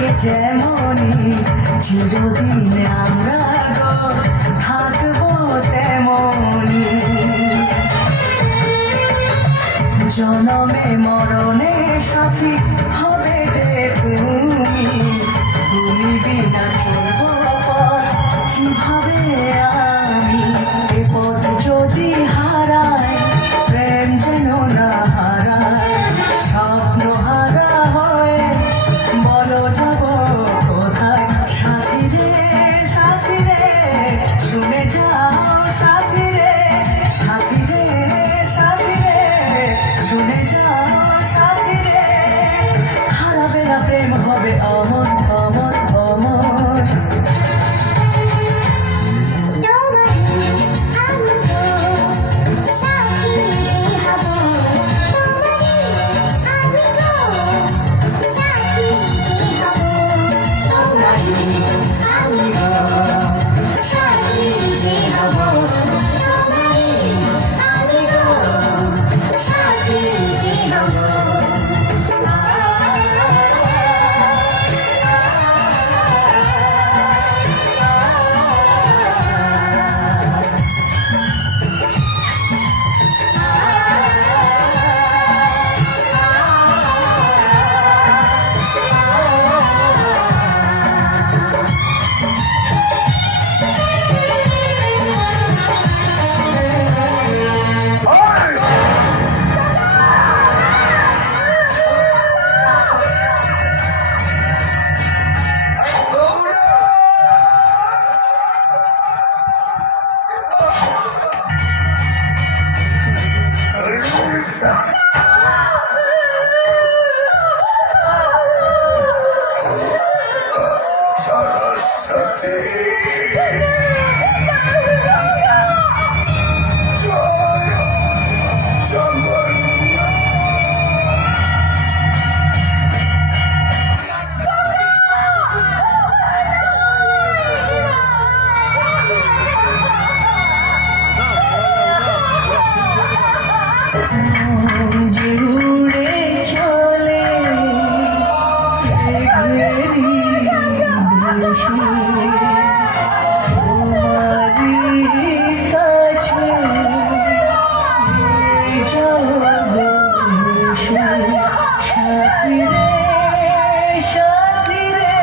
আজকে যেমনই চিরদিন আমরা গো থাকবো তেমনই। জনমে মরণে সাথী হবে যে তুমি, তুমি বিনা চলবো পথ কিভাবে আমি। এ পথ যদি হারায় প্রেম যেন না হারায়, স্বপ্ন হারা হয়ে বলো যাব কোথায়। সাথী রে সাথী রে শুনে যাও, সাথী রে সাথী রে সাথী রে শুনে যাও, সাথী রে হারাবে না প্রেম হবে অমর অমর অমর। জুড়ে চলে ঘেরি দেশে, তোমারি কাছে যাব এসে। সাথী রে সাথী রে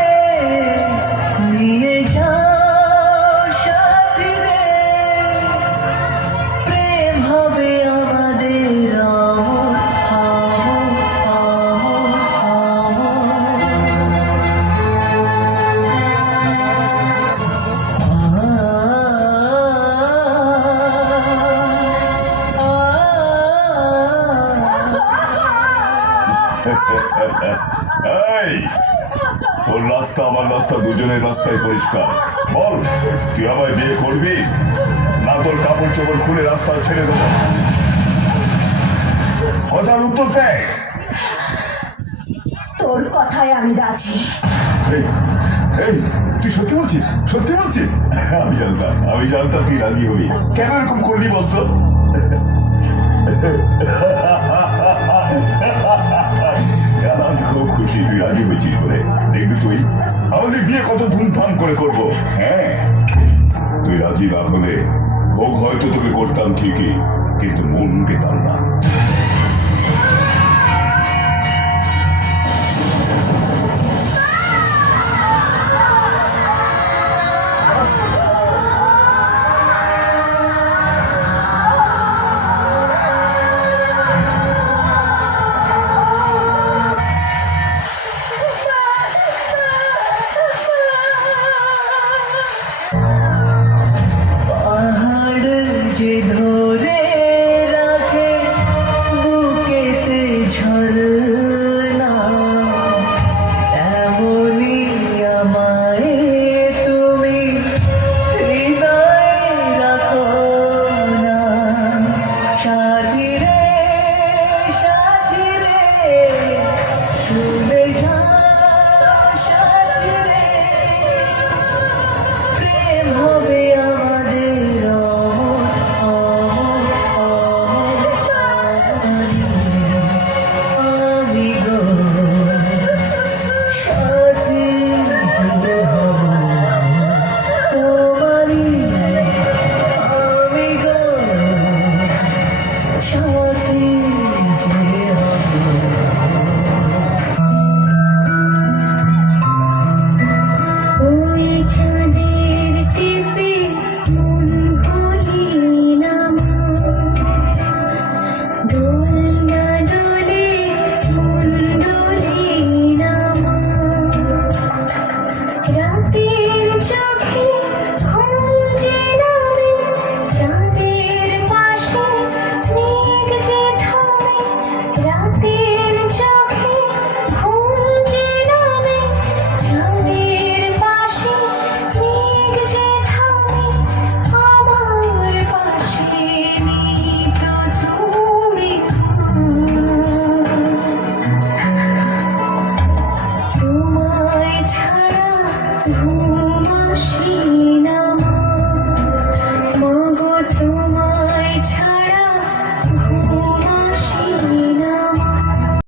নিয়ে যাও, সাথী রে প্রেম হবে আমাদের অমর অমর এই তোর রাস্তা আমার রাস্তা দুজনের রাস্তায় পরিষ্কার। বল তুই আমায় বিয়ে করবি না তোর কাপড় চোপড় খুলে রাস্তা ছেড়ে দেবো? কথার উত্তর দেয়। তোর কথায় আমি রাজি। এই এই তুই সত্যি বলছিস? সত্যি বলছিস? আমি জানতাম তুই রাজি হবি। কেন এরকম করলি বলতো? আমি খুব খুশি তুই রাজি হয়েছিস বলে। দেখবি তুই আমাদের বিয়ে কত ধুমধাম করে করবো। হ্যাঁ তুই রাজি না হলে ভোগ হয়তো তোকে করতাম ঠিকই, কিন্তু মন পেতাম না।